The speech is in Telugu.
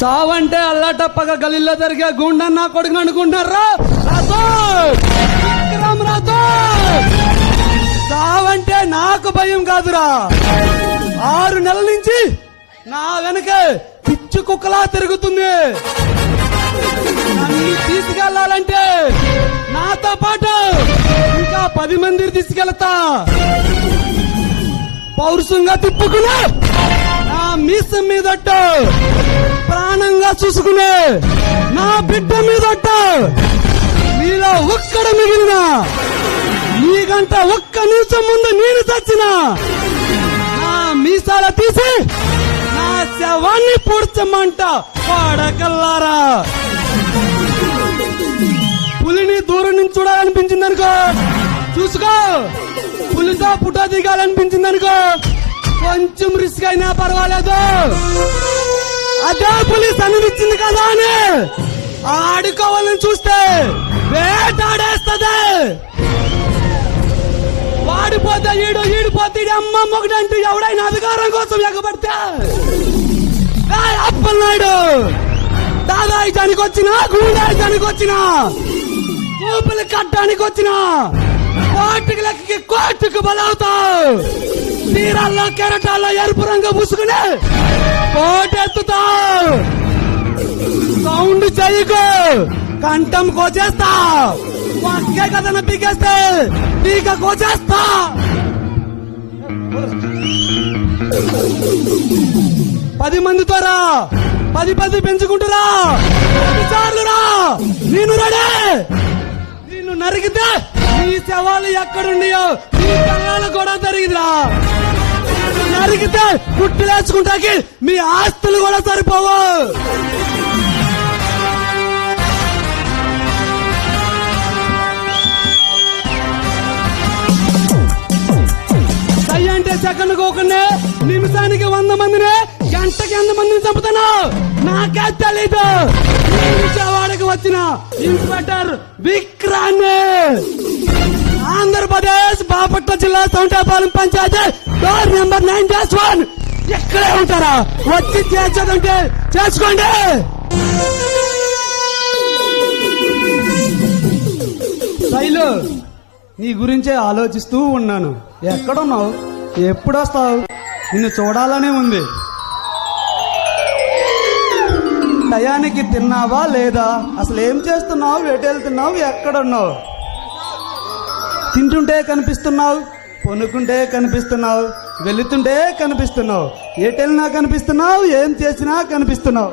చావంటే అల్లాటప్పగా గలీల్లో జరిగే గుండన్న కొడుకుని అనుకుంటున్నారా? చావంటే నాకు భయం కాదురా. 6 నెలల నుంచి నా వెనకే పిచ్చి కుక్కలా తిరుగుతుంది. నన్ను తీసుకెళ్లాలంటే నాతో పాటు ఇంకా 10 మందిని తీసుకెళ్తా. పౌరుషంగా తిప్పుకునే నా మీసం మీదొట్టు, ప్రాణంగా చూసుకునే నా బిడ్డ మీదొట్టు. నీలో ఒక్కడ మిగిలిన నీకంట ఒక్క నిమిషం ముందు నేను చచ్చినా నా మీసాల తీసి నా శవాన్ని పూడ్చమంట. వాడకల్లారా, పులిని దూరం నుంచి చూడాలనిపించింది అనుకో చూసుకో, పులితో పుటో దిగాలనిపించింది అనుకో కొంచెం రిస్క్ అయినా పర్వాలేదు. అదే పులి సన్నిధిచ్చింది కదా అని ఆడుకోవాలని చూస్తే వేటాడేస్తుంది. వాడిపోతే ఈడిపోతే అమ్మమ్మ ఒకటంటూ ఎవడైనా అధికారం కోసం ఎగబడితే అప్పలనాయుడు దాదాయిటానికి వచ్చినా, గూడాయిటానికి వచ్చినా, ఊపిరి కట్టడానికి వచ్చినా కోర్టుకు లెక్కకి కోర్టుకు బలవుతావు. తీరాల్లో కెరటాల్లో ఎరుపు రంగు పూసుకుని కోటెత్తుతావు. సౌండ్ చేయకు, కంఠం కోచేస్తా. ఒకే కథను పీకేస్తే పీక కోచేస్తా. 10 మందితో రా, 10 పెంచుకుంటురా, 10 సార్లు రా. నేను రెడీ. నిన్ను నరికితే నీ శవాలు ఎక్కడున్నాయో నీ కళ్ళాలు కూడా జరిగిదిరా. నరికితే గుట్టులేసుకుంటాకి మీ ఆస్తులు కూడా సరిపోవు. అంటే సెకండ్ కోకుండా నిమిషానికి 100 మందిని, గంటకి 100 మందిని చంపుతాను. నాకే తెలీదు. విజయవాడకి వచ్చిన ఇన్స్పెక్టర్ విక్రాన్ని, ఆంధ్రప్రదేశ్ బాపట్ల జిల్లా సౌంటాపాలెం పంచాయతీ డోర్ నెంబర్ 9-1. ఎక్కడే ఉంటారా? వచ్చి చేసేదంటే చేసుకోండి. శైలు, నీ గురించే ఆలోచిస్తూ ఉన్నాను. ఎక్కడున్నావు? ఎప్పుడు వస్తావు? నిన్ను చూడాలనే ఉంది. టయానికి తిన్నావా లేదా? అసలు ఏం చేస్తున్నావు? ఎటు వెళ్తున్నావు? ఎక్కడున్నావు? తింటుంటే కనిపిస్తున్నావు, పొనుకుంటే కనిపిస్తున్నావు, వెళుతుంటే కనిపిస్తున్నావు, ఎటు వెళ్ళినా కనిపిస్తున్నావు, ఏం చేసినా కనిపిస్తున్నావు.